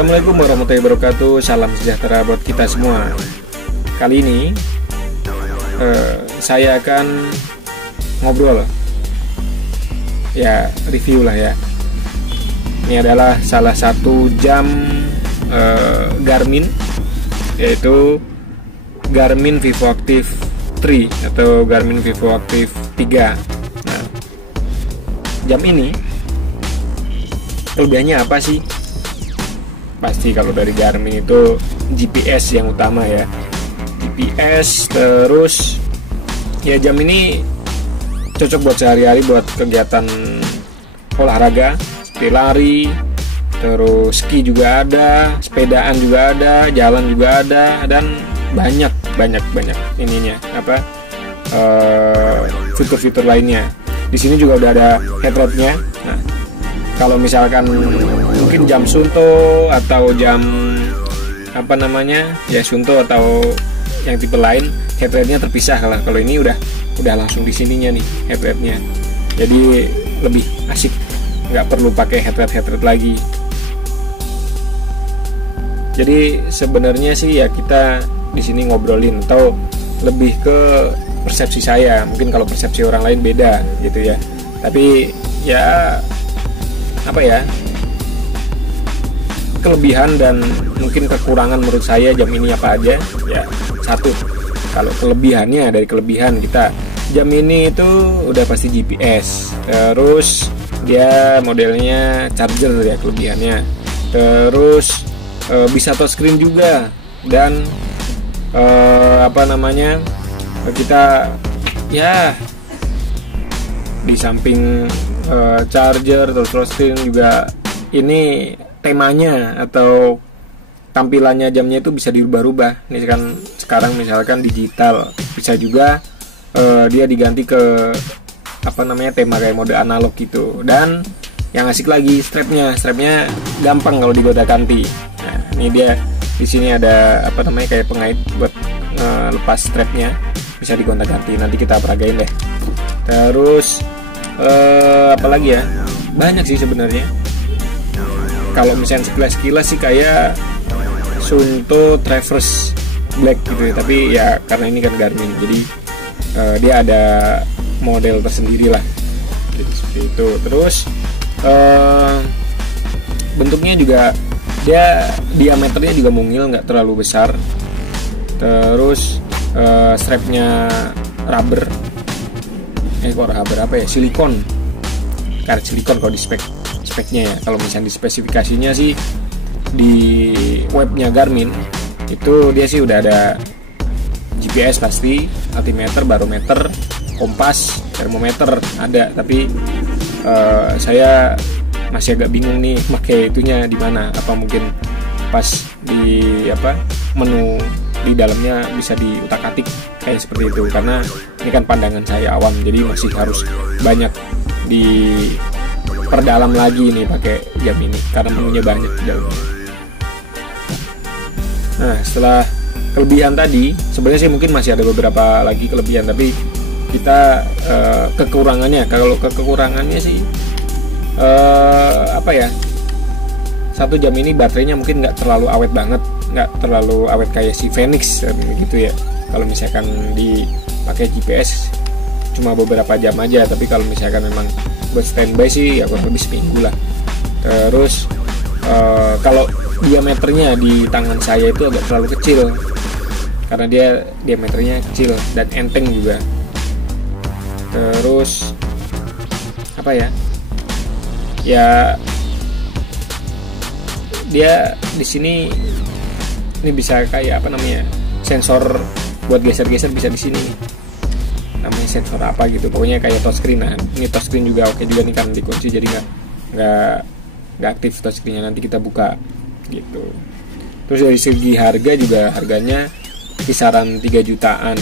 Assalamualaikum warahmatullahi wabarakatuh. Salam sejahtera buat kita semua. Kali ini saya akan ngobrol, ya review lah ya. Ini adalah salah satu jam Garmin, yaitu Garmin Vivoactive 3 atau Garmin Vivoactive 3. Nah, jam ini kelebihannya apa sih? Pasti kalau dari Garmin itu GPS yang utama ya. GPS, terus ya jam ini cocok buat sehari-hari, buat kegiatan olahraga seperti lari, terus ski juga ada, sepedaan juga ada, jalan juga ada, dan banyak ininya fitur-fitur lainnya. Di sini juga udah ada head rate-nya. Nah, kalau misalkan mungkin jam Sunto atau jam ya Sunto atau yang tipe lain, head rate-nya terpisah. Kalau ini udah langsung di sininya nih head rate-nya. Jadi lebih asik, nggak perlu pakai head rate lagi. Jadi sebenarnya sih ya kita di sini ngobrolin atau lebih ke persepsi saya. Mungkin kalau persepsi orang lain beda gitu ya. Tapi ya kelebihan dan mungkin kekurangan menurut saya jam ini apa aja ya. Satu, kalau kelebihannya, dari kelebihan kita, jam ini itu udah pasti GPS, terus dia modelnya charger ya kelebihannya, terus bisa touchscreen juga, dan kita ya di samping charger terus touchscreen juga, ini temanya atau tampilannya jamnya itu bisa dirubah-rubah. Ini kan sekarang misalkan digital, bisa juga dia diganti ke tema kayak mode analog gitu. Dan yang asik lagi, strapnya gampang kalau digonta-ganti. Nah, ini dia di sini ada kayak pengait buat lepas strapnya, bisa digonta-ganti. Nanti kita peragain deh. Terus apalagi ya, banyak sih sebenarnya. Kalau misalnya sekilas sih kayak Sunto Traverse Black gitu ya, tapi ya karena ini kan Garmin, jadi dia ada model tersendiri lah, jadi seperti itu. Terus bentuknya juga, dia diameternya juga mungil, nggak terlalu besar. Terus strapnya rubber, silikon, karet silikon kalau di speknya ya. Kalau misalnya di spesifikasinya sih di webnya Garmin itu dia sih udah ada GPS pasti, altimeter, barometer, kompas, termometer ada. Tapi saya masih agak bingung nih pakai itunya di mana. Apa mungkin pas di menu di dalamnya bisa diutak-atik kayak seperti itu, karena ini kan pandangan saya awam, jadi masih harus banyak di perdalam lagi nih pakai jam ini karena menunya banyak di dalamnya. Nah, setelah kelebihan tadi, sebenarnya sih mungkin masih ada beberapa lagi kelebihan, tapi kita kekurangannya. Kalau kekurangannya sih satu jam ini baterainya mungkin nggak terlalu awet banget, nggak terlalu awet kayak si Fenix gitu ya. Kalau misalkan dipakai GPS cuma beberapa jam aja, tapi kalau misalkan memang buat standby sih ya kurang lebih seminggu lah. Terus kalau diameternya di tangan saya itu agak terlalu kecil, karena dia diameternya kecil dan enteng juga. Terus ya dia di sini ini bisa kayak sensor buat geser-geser bisa di sini. Namanya sensor apa gitu, pokoknya kayak touchscreen. Nah, ini touchscreen juga oke juga nih, kan dikunci jadi nggak aktif touchscreennya. Nanti kita buka gitu. Terus dari segi harga juga, harganya kisaran 3 jutaan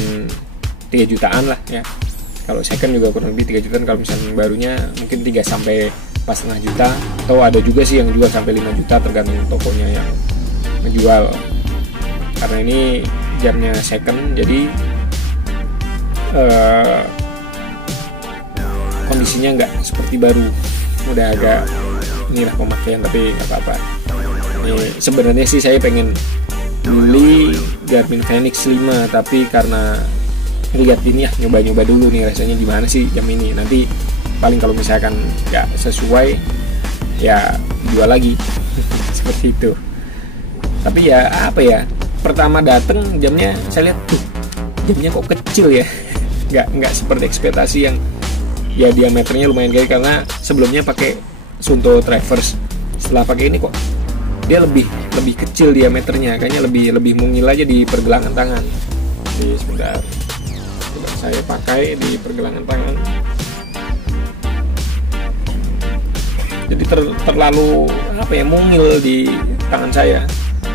lah ya. Kalau second juga kurang lebih 3 jutaan. Kalau misalnya barunya mungkin 3 sampai 4,5 juta, atau ada juga sih yang jual sampai 5 juta tergantung tokonya yang menjual. Karena ini jamnya second, jadi kondisinya nggak seperti baru, udah agak inilah pemakaian, tapi nggak apa-apa. Ini sebenarnya sih saya pengen beli Garmin Fenix 5, tapi karena lihat ini ya, nyoba-nyoba dulu nih rasanya gimana sih jam ini. Nanti paling kalau misalkan nggak sesuai ya jual lagi seperti itu. Tapi ya apa ya, pertama dateng jamnya saya lihat tuh jamnya kok kecil ya, nggak seperti ekspektasi yang ya diameternya lumayan gede, karena sebelumnya pakai Suunto Traverse. Setelah pakai ini kok dia lebih kecil diameternya, kayaknya lebih mungil aja di pergelangan tangan. Jadi sebentar saya pakai di pergelangan tangan, jadi terlalu apa ya, mungil di tangan saya.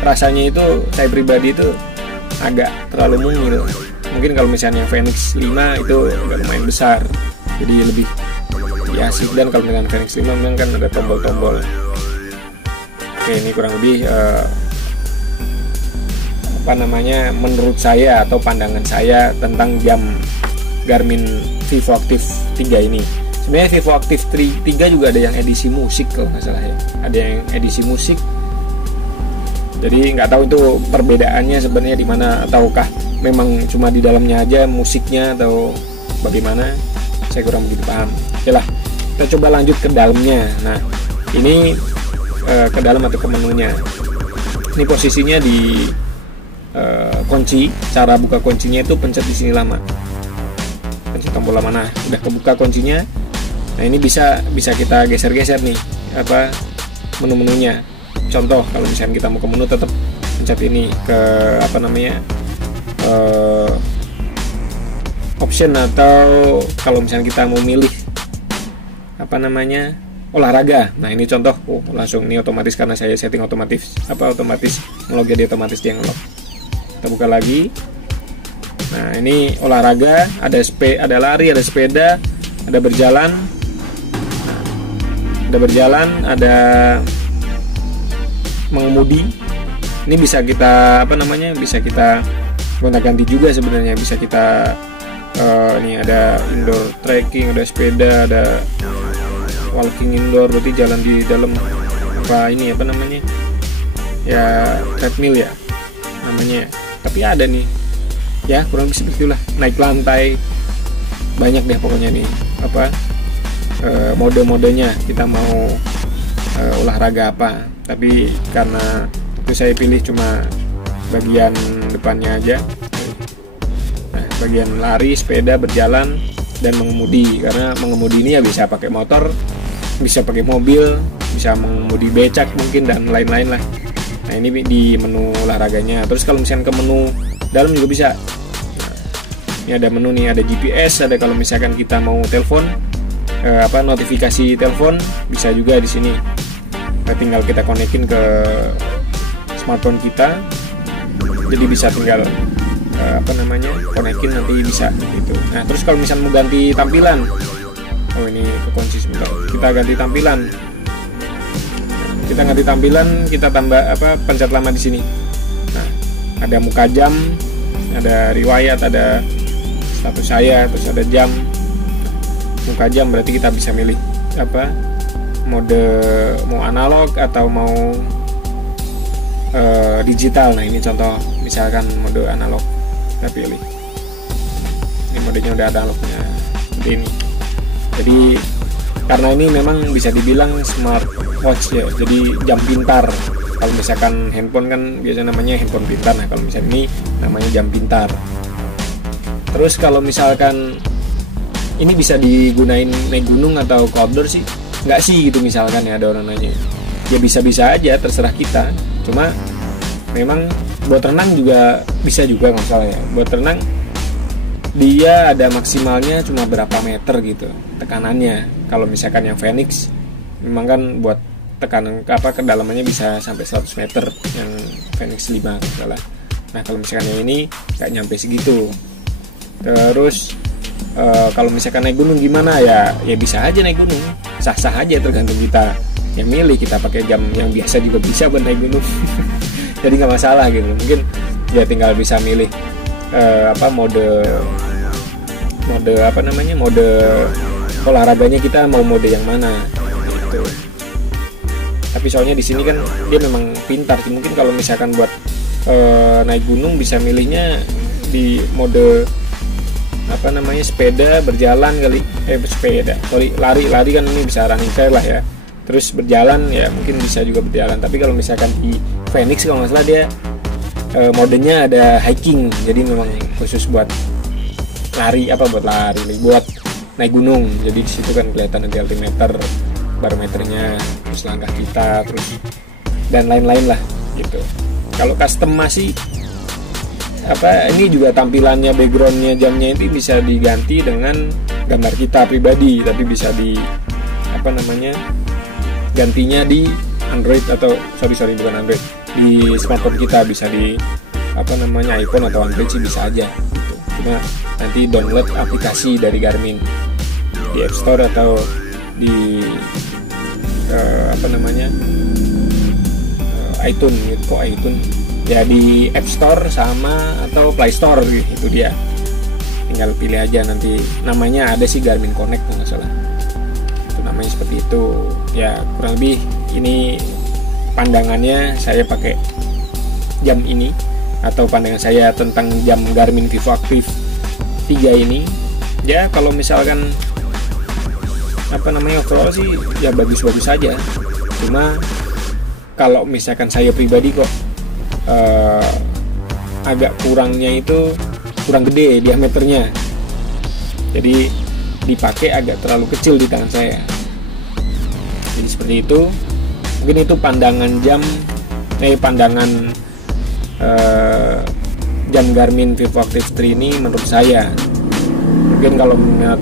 Rasanya itu saya pribadi itu agak terlalu mungil. Mungkin kalau misalnya Fenix 5 itu agak lumayan besar, jadi lebih asik. Dan kalau dengan Fenix 5 memang kan ada tombol-tombol. Oke, ini kurang lebih menurut saya atau pandangan saya tentang jam Garmin Vivo Active 3 ini. Sebenarnya Vivo Active 3 juga ada yang edisi musik kalau nggak salah ya, ada yang edisi musik. Jadi nggak tahu itu perbedaannya sebenarnya di mana, ataukah memang cuma di dalamnya aja musiknya atau bagaimana, saya kurang begitu paham. Oke lah, kita coba lanjut ke dalamnya. Nah ini ke dalam atau ke menunya. Ini posisinya di kunci. Cara buka kuncinya itu pencet di sini lama, pencet tombol lama. Nah udah kebuka kuncinya. Nah ini bisa kita geser-geser nih apa menu-menunya. Contoh kalau misalnya kita mau ke menu, tetap pencet ini ke apa namanya option, atau kalau misalnya kita mau milih apa namanya olahraga. Nah ini contoh, langsung ini otomatis karena saya setting otomatis ngelog, jadi otomatis dia ngelog. Kita buka lagi. Nah ini olahraga, ada lari, ada sepeda, ada berjalan, ada mengemudi. Ini bisa kita bisa kita gonta-ganti juga sebenarnya. Bisa kita ini ada indoor trekking, ada sepeda, ada walking indoor, berarti jalan di dalam ya treadmill ya namanya. Tapi ada nih ya kurang lebih seperti itulah, naik lantai, banyak deh pokoknya nih mode-modenya, kita mau olahraga apa. Tapi karena itu saya pilih cuma bagian depannya aja. Nah bagian lari, sepeda, berjalan, dan mengemudi. Karena mengemudi ini ya bisa pakai motor, bisa pakai mobil, bisa mengemudi becak mungkin, dan lain-lain lah. Nah ini di menu olahraganya. Terus kalau misalnya ke menu dalam juga bisa. Nah, ini ada menu nih, ada GPS, ada kalau misalkan kita mau telepon, notifikasi telepon bisa juga di sini. Tinggal kita konekin ke smartphone kita, jadi bisa tinggal konekin nanti bisa gitu. Nah terus kalau misalnya mau ganti tampilan, ini kekunci sebentar, kita ganti tampilan, kita tambah pencet lama di sini. Nah ada muka jam, ada riwayat, ada status saya, terus ada jam. Muka jam berarti kita bisa milih mode mau analog atau mau digital. Nah ini contoh misalkan mode analog, kita pilih. Ini modenya udah analognya seperti ini. Jadi karena ini memang bisa dibilang smartwatch ya, jadi jam pintar. Kalau misalkan handphone kan biasanya namanya handphone pintar. Nah kalau misalnya ini namanya jam pintar. Terus kalau misalkan ini bisa digunain naik gunung atau ke outdoor sih? Nggak sih gitu, misalkan ya ada orang nanya. Ya bisa-bisa aja, terserah kita. Cuma memang buat renang juga bisa juga nggak salah ya. Buat renang dia ada maksimalnya cuma berapa meter gitu tekanannya. Kalau misalkan yang Fenix memang kan buat tekanan kedalamannya bisa sampai 100 meter yang Fenix 5 salah. Nah kalau misalkan yang ini nggak nyampe segitu. Terus kalau misalkan naik gunung gimana ya bisa aja naik gunung, sah-sah aja, tergantung kita yang milih. Kita pakai jam yang biasa juga bisa buat naik gunung jadi nggak masalah gitu. Mungkin ya tinggal bisa milih mode olahraganya, kita mau mode yang mana gitu. Tapi soalnya di sini kan dia memang pintar sih. Mungkin kalau misalkan buat naik gunung bisa milihnya di mode apa namanya, sepeda berjalan kali, lari kan ini bisa running trail lah ya. Terus berjalan ya mungkin bisa juga berjalan. Tapi kalau misalkan di Phoenix kalau nggak salah dia modenya ada hiking, jadi memang khusus buat buat naik gunung. Jadi di situ kan kelihatan nanti altimeter, barometernya, terus langkah kita, terus dan lain-lain lah gitu. Kalau custom masih ini juga tampilannya, backgroundnya, jamnya itu bisa diganti dengan gambar kita pribadi, tapi bisa di gantinya di Android atau bukan Android, di smartphone kita, bisa di iPhone atau Android sih bisa aja gitu. Cuma nanti download aplikasi dari Garmin di App Store atau di iTunes gitu, iTunes ya, di App Store sama atau Play Store gitu. Itu dia, tinggal pilih aja, nanti namanya ada sih Garmin Connect kalau nggak salah, itu namanya seperti itu ya. Kurang lebih ini pandangannya saya pakai jam ini, atau pandangan saya tentang jam Garmin Vivo Active 3 ini ya. Kalau misalkan overall sih ya bagus-bagus saja. Cuma kalau misalkan saya pribadi kok agak kurangnya itu kurang gede diameternya, jadi dipakai agak terlalu kecil di tangan saya. Jadi seperti itu. Mungkin itu pandangan jam Garmin Vivo Active 3 ini menurut saya. Mungkin kalau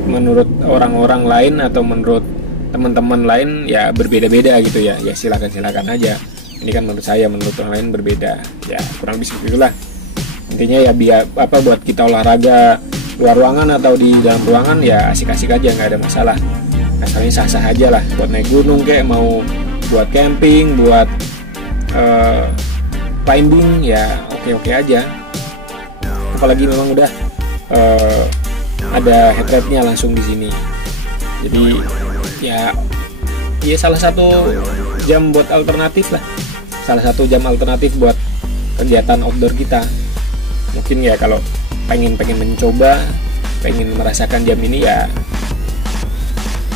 menurut orang-orang lain atau menurut teman-teman lain ya berbeda-beda gitu ya. Ya silakan aja. Ini kan menurut saya, menurut orang lain berbeda. Ya kurang lebih seperti itulah. Intinya ya buat kita olahraga luar ruangan atau di dalam ruangan ya asik-asik aja, nggak ada masalah. Asalnya sah-sah aja lah. Buat naik gunung kayak mau buat camping, buat climbing ya oke aja. Apalagi memang udah ada headlamp-nya langsung di sini. Jadi ya salah satu jam buat alternatif lah. Salah satu jam alternatif buat kegiatan outdoor kita. Mungkin ya kalau pengen mencoba, pengen merasakan jam ini ya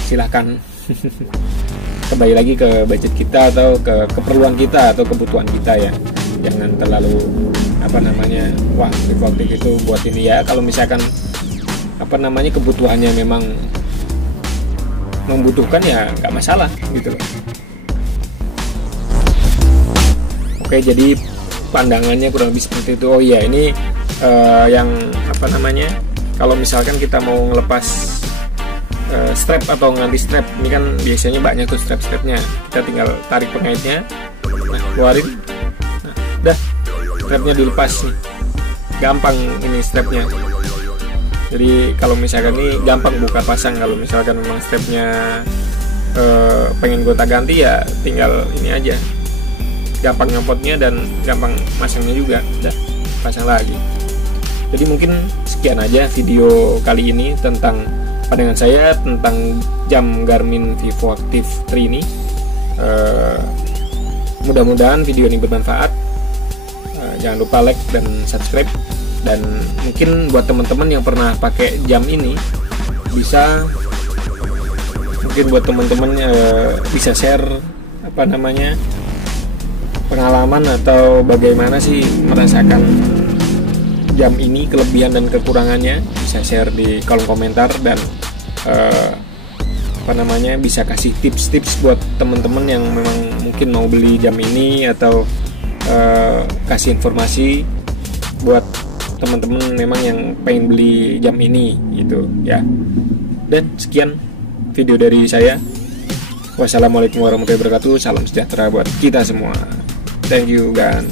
silahkan. Kembali lagi ke budget kita atau ke keperluan kita atau kebutuhan kita ya. Jangan terlalu wah Vivo Active itu buat ini ya. Kalau misalkan kebutuhannya memang membutuhkan ya nggak masalah gitu loh. Oke, jadi pandangannya kurang lebih seperti itu. Oh iya, ini yang kalau misalkan kita mau ngelepas strap atau nganti strap, ini kan biasanya banyak tuh strap-strapnya. Kita tinggal tarik pengaitnya, keluarin, udah strapnya dilepas nih. Gampang ini strapnya. Jadi kalau misalkan ini gampang buka pasang. Kalau misalkan memang strapnya pengen gonta ganti ya tinggal ini aja, gampang ngopotnya dan gampang masangnya juga, udah pasang lagi. Jadi mungkin sekian aja video kali ini tentang pandangan saya tentang jam Garmin Vivo Active 3 ini. Mudah-mudahan video ini bermanfaat. Jangan lupa like dan subscribe. Dan mungkin buat teman-teman yang pernah pakai jam ini bisa share pengalaman atau bagaimana sih merasakan jam ini, kelebihan dan kekurangannya. Bisa share di kolom komentar dan bisa kasih tips-tips buat teman-teman yang memang mungkin mau beli jam ini, atau kasih informasi buat teman-teman memang yang pengen beli jam ini gitu ya. Dan sekian video dari saya. Wassalamualaikum warahmatullahi wabarakatuh. Salam sejahtera buat kita semua. Thank you, gan.